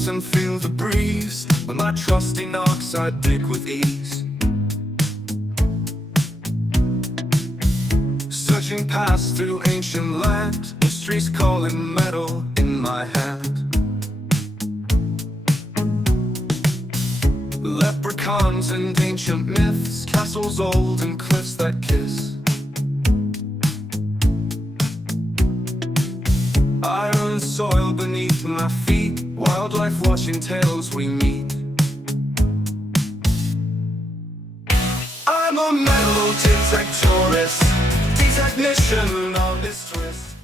roots and feel the breeze. With my trusty knocks I dig with ease, searching past through ancient land, mysteries calling metal in my hand. Leprechauns and ancient myths, castles old and cliffs that kiss. Iron soil beneath my feet, wildlife watching tales we meet. I'm a metal detectorist, detechnician of this twist.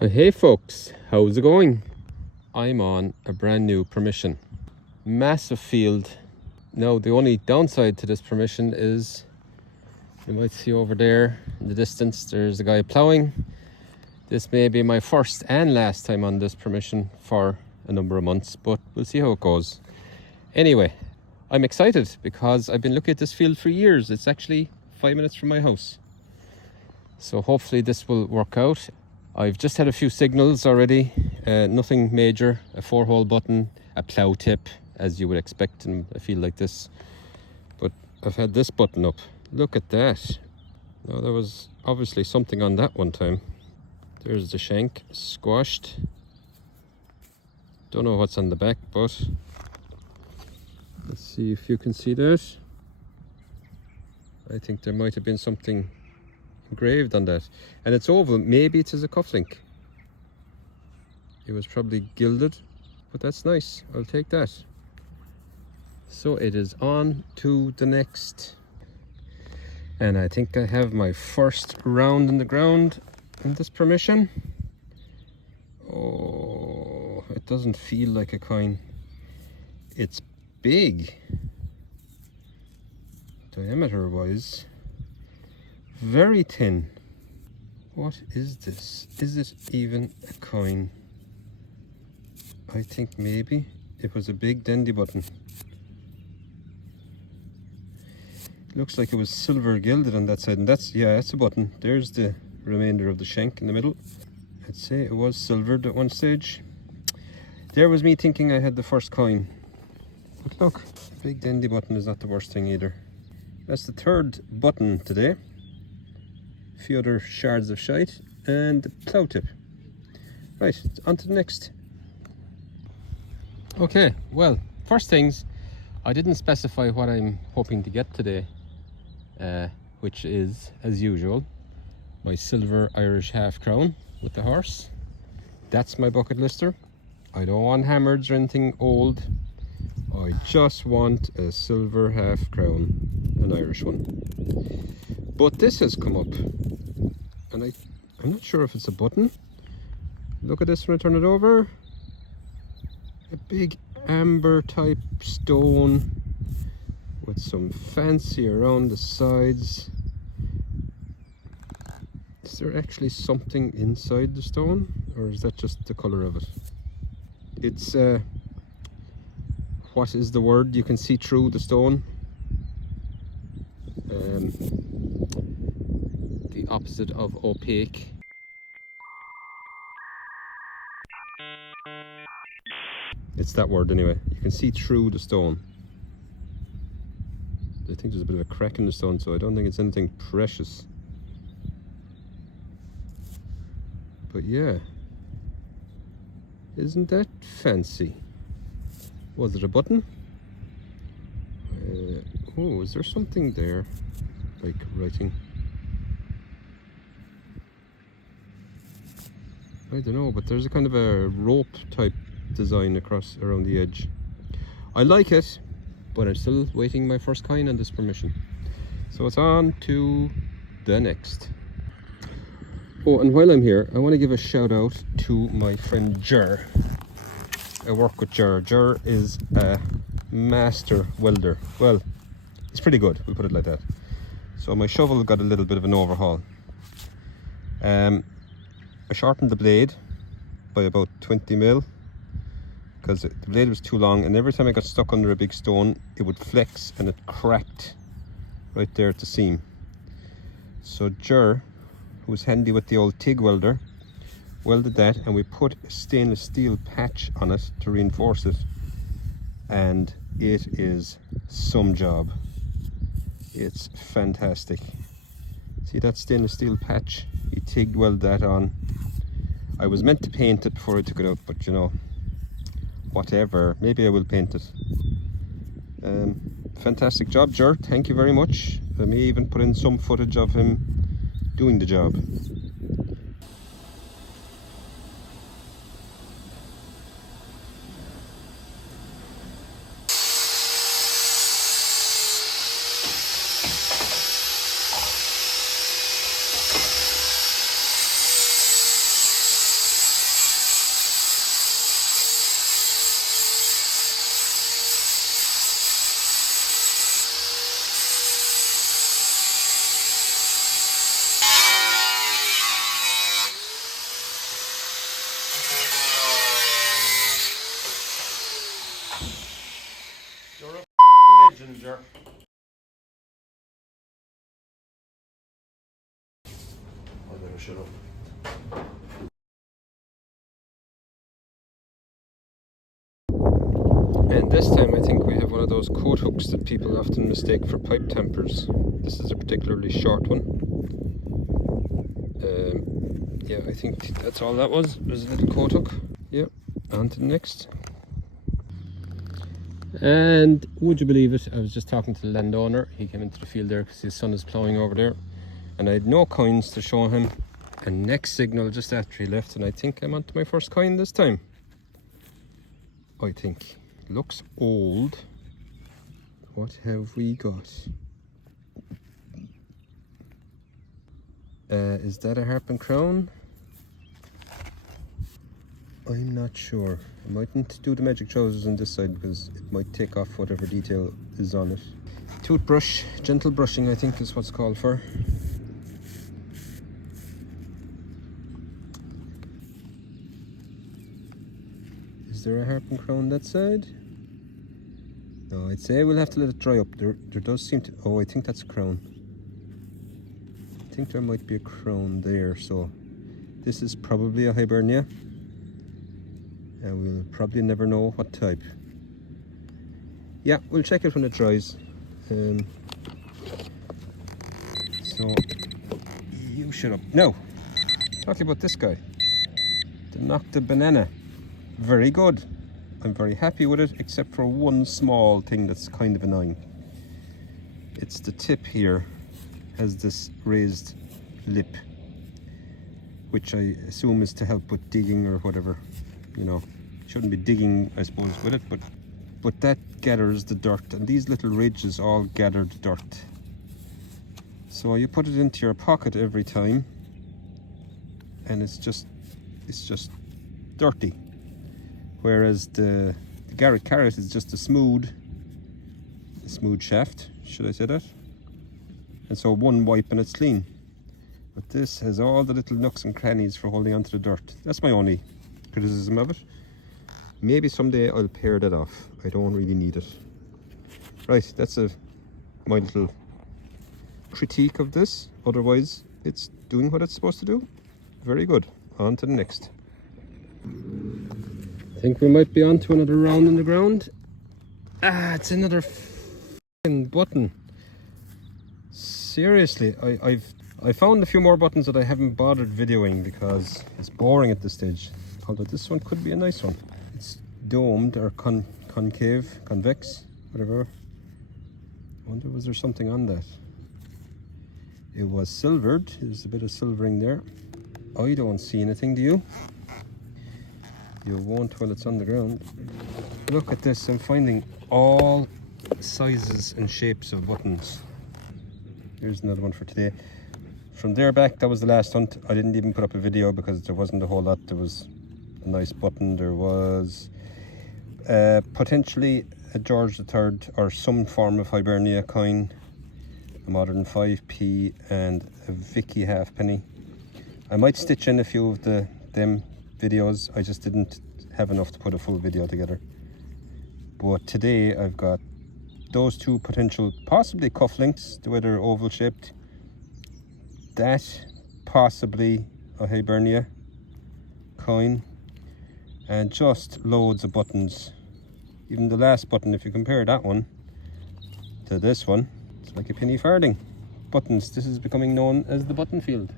Hey folks, how's it going? I'm on a brand new permission. Massive field. Now the only downside to this permission is, you might see over there in the distance, there's a guy ploughing. This may be my first and last time on this permission for a number of months, but we'll see how it goes. Anyway, I'm excited because I've been looking at this field for years. It's actually 5 minutes from my house. So hopefully this will work out. I've just had a few signals already, nothing major, a 4-hole button, a plough tip, as you would expect in a field like this. But I've had this button up. Look at that. Now there was obviously something on that one time. There's the shank squashed. Don't know what's on the back, but let's see if you can see that. I think there might have been something engraved on that, and it's oval. Maybe it is a cufflink. It was probably gilded, but that's nice. I'll take that. So it is on to the next, and I think I have my first round in the ground in this permission. Oh, it doesn't feel like a coin. It's big, diameter wise, very thin. What is this? Is it even a coin? I think maybe it was a big dandy button. Looks like it was silver gilded on that side, and that's a button. There's the remainder of the shank in the middle. I'd say it was silvered at one stage. There was me thinking I had the first coin. But look, big dandy button is not the worst thing either. That's the third button today. A few other shards of shite and the plough tip. Right, on to the next. Okay, well, first things, I didn't specify what I'm hoping to get today, which is, as usual, my silver Irish half crown with the horse. That's my bucket lister. I don't want hammers or anything old. I just want a silver half crown, an Irish one. But this has come up, and I'm not sure if it's a button. Look at this when I turn it over. A big amber type stone with some fancy around the sides. Is there actually something inside the stone, or is that just the color of it? It's what is the word? You can see through the stone. The opposite of opaque. It's that word anyway. You can see through the stone. I think there's a bit of a crack in the stone, so I don't think it's anything precious. But yeah, isn't that fancy? Was it a button? Oh, is there something there, like writing? I don't know, but there's a kind of a rope type design around the edge. I like it, but I'm still waiting my first coin on this permission. So it's on to the next. Oh, and while I'm here, I want to give a shout out to my friend Jer. I work with Jer. Jer is a master welder. Well, he's pretty good, we'll put it like that. So my shovel got a little bit of an overhaul. I sharpened the blade by about 20 mil because the blade was too long, and every time I got stuck under a big stone it would flex and it cracked right there at the seam. So Jer, who's handy with the old TIG welder, welded that, and we put a stainless steel patch on it to reinforce it, and it is some job. It's fantastic. See that stainless steel patch? He TIG welded that on. I was meant to paint it before I took it out, but you know, whatever, maybe I will paint it. Fantastic job, Ger, thank you very much. I may even put in some footage of him doing the job. You're a legend, Ger. I better shut up. And this time I think we have one of those coat hooks that people often mistake for pipe tampers. This is a particularly short one. Yeah, I think that's all that was a little coat hook. Yep, on to the next. And would you believe it, I was just talking to the landowner. He came into the field there because his son is ploughing over there, and I had no coins to show him. And next signal just after he left, and I think I'm onto my first coin this time. I think. Looks old. What have we got? Is that a harp and crown? I'm not sure. I mightn't do the magic trousers on this side because it might take off whatever detail is on it. Toothbrush, gentle brushing I think is what's called for. Is there a harp and crown that side? No, I'd say we'll have to let it dry up. There does seem to... Oh, I think that's a crown. I think there might be a crown there, so this is probably a Hibernia. And we'll probably never know what type. Yeah, we'll check it when it dries. So, you shut up. Now, talking about this guy. The Nocta Banana. Very good. I'm very happy with it, except for one small thing that's kind of annoying. It's the tip here has this raised lip, which I assume is to help with digging or whatever. You know, shouldn't be digging, I suppose, with it, but that gathers the dirt, and these little ridges all gather the dirt. So you put it into your pocket every time, and it's just dirty. Whereas the Garrett Carrot is just a smooth shaft, should I say that? And so one wipe and it's clean. But this has all the little nooks and crannies for holding onto the dirt. That's my only criticism of it. Maybe someday I'll pare that off. I don't really need it. Right, that's my little critique of this. Otherwise, it's doing what it's supposed to do. Very good. On to the next. I think we might be on to another round on the ground. Ah, it's another f***ing button. Seriously, I found a few more buttons that I haven't bothered videoing because it's boring at this stage. Although this one could be a nice one. It's domed or concave, convex, whatever. I wonder, was there something on that? It was silvered. There's a bit of silvering there. I don't see anything, do you? You won't while it's on the ground. Look at this, I'm finding all sizes and shapes of buttons. Here's another one for today. From there back, that was the last hunt. I didn't even put up a video because there wasn't a whole lot. There was a nice button. There was potentially a George III or some form of Hibernia coin, a modern 5p, and a Vicky halfpenny. I might stitch in a few of them videos. I just didn't have enough to put a full video together. But today I've got those two potential, possibly cufflinks, the way they're oval shaped. That possibly a Hibernia, coin, and just loads of buttons. Even the last button, if you compare that one to this one, it's like a penny farthing. Buttons. This is becoming known as the button field.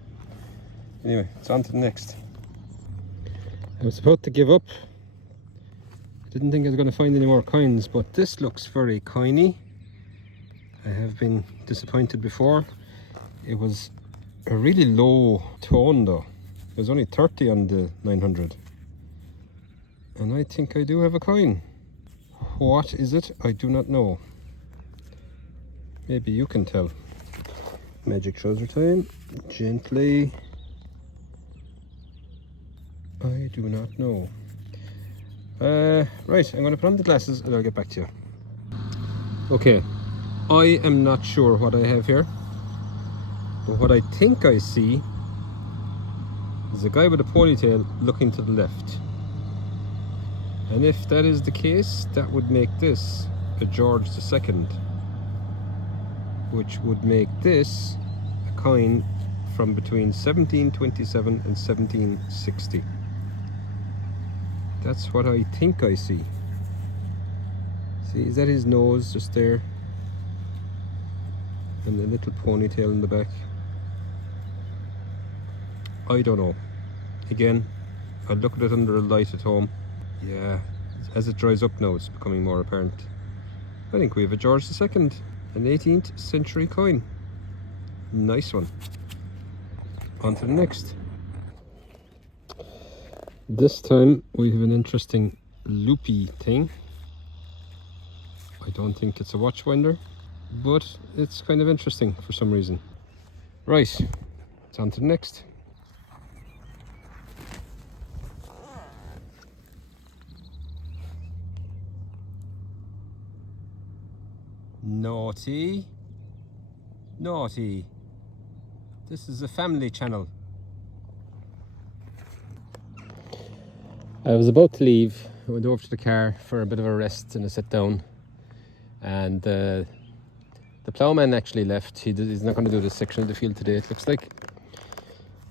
Anyway, it's on to the next. I was about to give up. I didn't think I was going to find any more coins, but this looks very coiny. I have been disappointed before. It was a really low tone though. It was only 30 on the 900. And I think I do have a coin. What is it? I do not know. Maybe you can tell. Magic trouser time. Gently. I do not know. Right, I'm going to put on the glasses and I'll get back to you. Okay, I am not sure what I have here, but what I think I see is a guy with a ponytail looking to the left. And if that is the case, that would make this a George II, which would make this a coin from between 1727 and 1760. That's what I think I see. See, is that his nose just there? And a little ponytail in the back. I don't know. Again, I'll look at it under a light at home. Yeah, as it dries up now, it's becoming more apparent. I think we have a George II, an 18th century coin. Nice one. On to the next. This time we have an interesting loopy thing. I don't think it's a watch winder, but it's kind of interesting for some reason. Right, it's on to the next. Naughty. Naughty. This is a family channel. I was about to leave. I went over to the car for a bit of a rest and a sit down, and the ploughman actually left. He's not going to do this section of the field today, it looks like.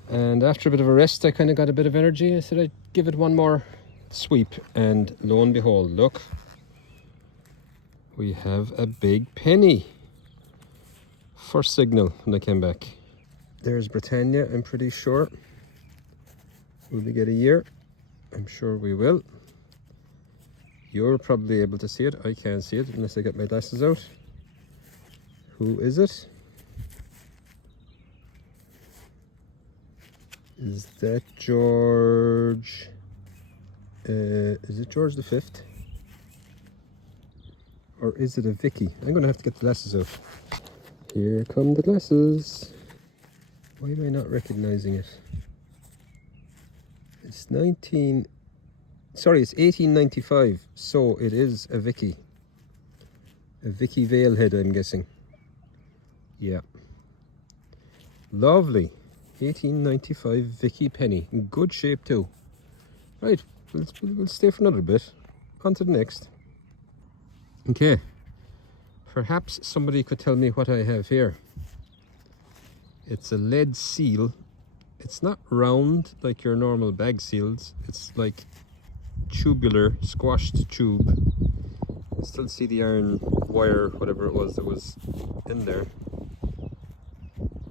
And after a bit of a rest, I kind of got a bit of energy. I said I'd give it one more sweep, and lo and behold, look, we have a big penny. First signal when I came back. There's Britannia, I'm pretty sure. Will we get a year? I'm sure we will. You're probably able to see it. I can't see it unless I get my glasses out. Who is it? Is that George? Is it George V? Or is it a Vicky? I'm going to have to get the glasses out. Here come the glasses. Why am I not recognizing it? It's 1895, so it is a Vicky. A Vicky Veilhead, I'm guessing. Yeah. Lovely. 1895 Vicky penny. In good shape too. Right, we'll stay for another bit. On to the next. Okay. Perhaps somebody could tell me what I have here. It's a lead seal. It's not round like your normal bag seals. It's like tubular, squashed tube. You can still see the iron wire, whatever it was that was in there,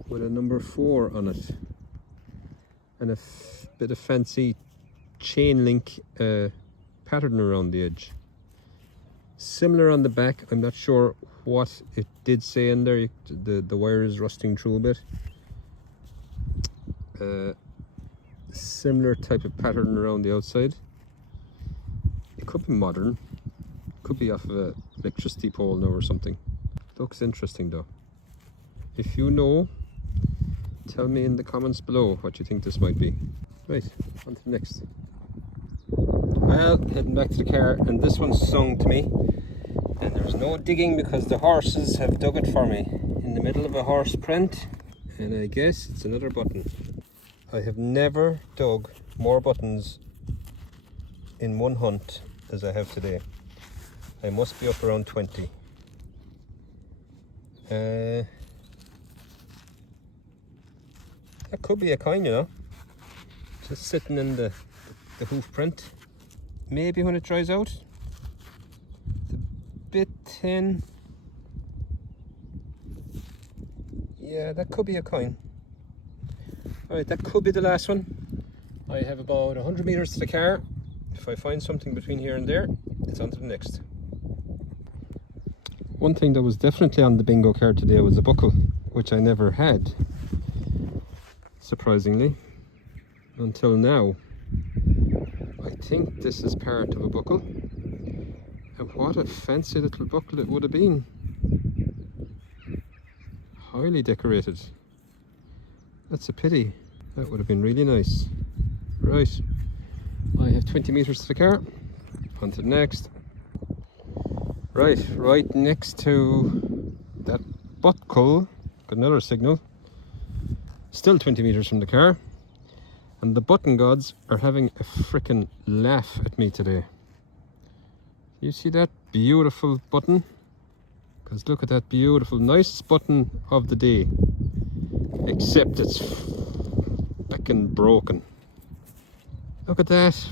with a number 4 on it, and a bit of fancy chain link pattern around the edge. Similar on the back. I'm not sure what it did say in there. The wire is rusting through a bit. Similar type of pattern around the outside. It could be modern, could be off of an electricity pole now or something. Looks interesting though. If you know, tell me in the comments below what you think this might be. Right, on to the next. Well, heading back to the car, and this one's sung to me, and there's no digging because the horses have dug it for me in the middle of a horse print, and I guess it's another button. I have never dug more buttons in one hunt as I have today. I must be up around 20. That could be a coin, you know, just sitting in the the hoof print. Maybe when it dries out. It's a bit thin. Yeah, that could be a coin. Alright, that could be the last one. I have about 100 meters to the car. If I find something between here and there, it's on to the next. One thing that was definitely on the bingo card today was a buckle, which I never had, surprisingly, until now. I think this is part of a buckle, and what a fancy little buckle it would have been. Highly decorated. That's a pity. That would have been really nice. Right, I have 20 meters to the car. On to the next. Right next to that buckle, got another signal. Still 20 meters from the car. And the button gods are having a frickin' laugh at me today. You see that beautiful button? Because look at that beautiful, nicest button of the day. Except it's frickin' broken. Look at that.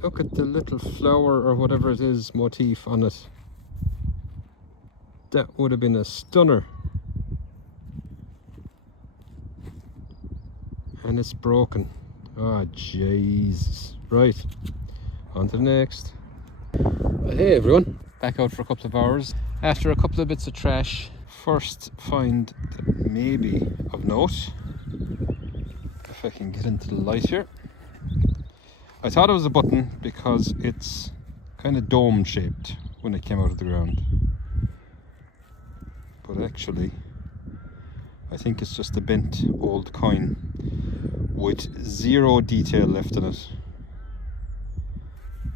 Look at the little flower or whatever it is motif on it. That would have been a stunner. And it's broken. Oh Jesus. Right, on to the next. Hey everyone, back out for a couple of hours. After a couple of bits of trash, first find that maybe of note. If I can get into the light here. I thought it was a button because it's kind of dome shaped when it came out of the ground. But actually, I think it's just a bent old coin with zero detail left in it.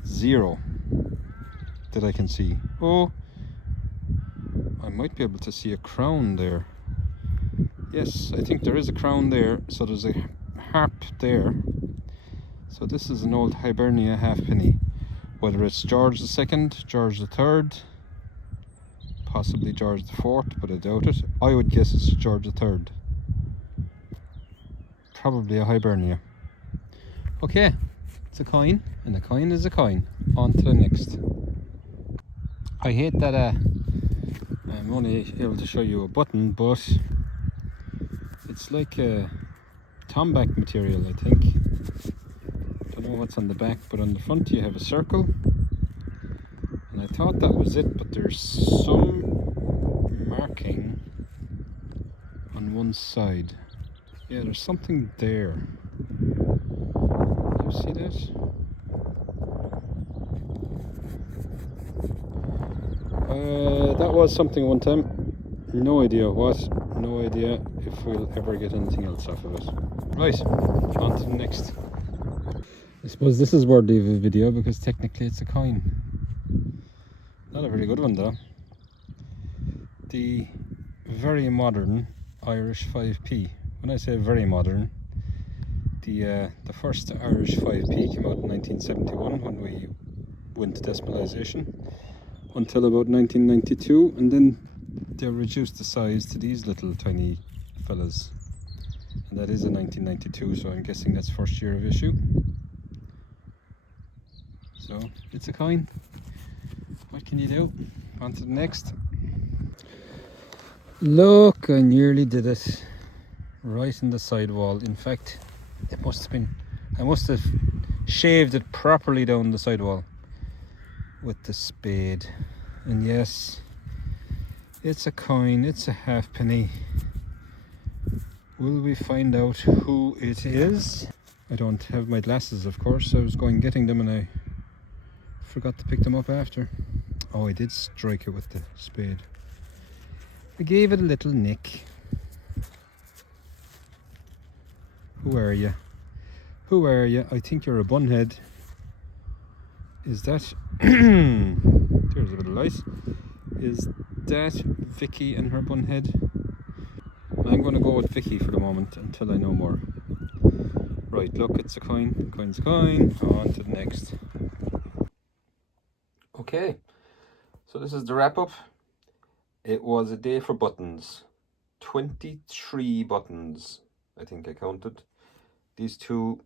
Zero that I can see. Oh, I might be able to see a crown there. Yes, I think there is a crown there. So there's a harp there. So this is an old Hibernia halfpenny. Whether it's George II, George III, possibly George IV, but I doubt it. I would guess it's George III. Probably a Hibernia. Okay, it's a coin, and a coin is a coin. On to the next. I hate that I'm only able to show you a button, but it's like a tomback material, I think. Don't know what's on the back, but on the front you have a circle. And I thought that was it, but there's some marking on one side. Yeah, there's something there. You see that? That was something one time. No idea what. No idea if we'll ever get anything else off of it. Right, on to the next. I suppose this is worthy of a video because technically it's a coin. Not a very good one though. The very modern Irish 5p. When I say very modern, the first Irish 5p came out in 1971 when we went to decimalisation, until about 1992, and then they reduced the size to these little tiny fellas. And that is a 1992, so I'm guessing that's first year of issue. So it's a coin. What can you do? On to the next. Look, I nearly did it. Right in the sidewall. In fact, it must have been, I must have shaved it properly down the sidewall with the spade. And yes, it's a coin, it's a halfpenny. Will we find out who it is? I don't have my glasses, of course. I was going getting them and I forgot to pick them up after. Oh, I did strike it with the spade. I gave it a little nick. Who are you? Who are you? I think you're a bunhead. Is that... There's a bit of light. Is that Vicky and her bunhead? I'm going to go with Vicky for the moment until I know more. Right, look, it's a coin. Coin's a coin. On to the next. Okay, so this is the wrap up. It was a day for buttons. 23 buttons, I think I counted. These two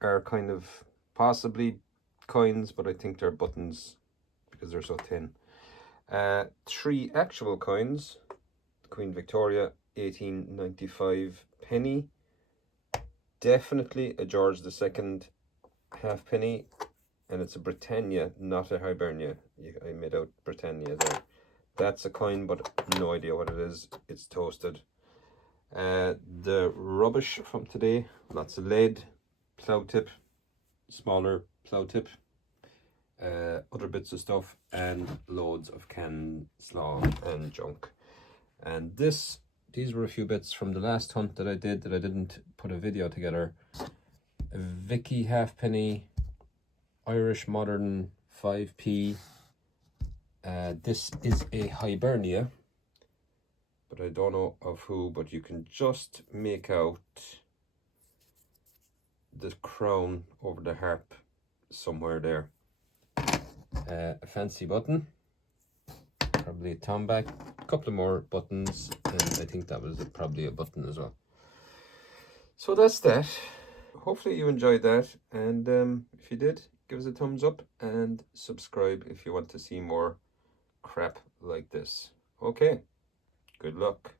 are kind of possibly coins, but I think they're buttons because they're so thin. 3 actual coins. Queen Victoria 1895 penny. Definitely a George II halfpenny, and it's a Britannia, not a Hibernia. I made out Britannia there. That's a coin, but no idea what it is. It's toasted. The rubbish from today, lots of lead, plough tip, smaller plough tip, other bits of stuff, and loads of canned slaw and junk. And these were a few bits from the last hunt that I did that I didn't put a video together. A Vicky halfpenny, Irish modern 5p. This is a Hibernia, but I don't know of who, but you can just make out the crown over the harp somewhere there. A fancy button, probably a tomback, a couple of more buttons, and I think that was probably a button as well. So that's that. Hopefully you enjoyed that, and if you did, give us a thumbs up and subscribe if you want to see more crap like this. Okay, good luck.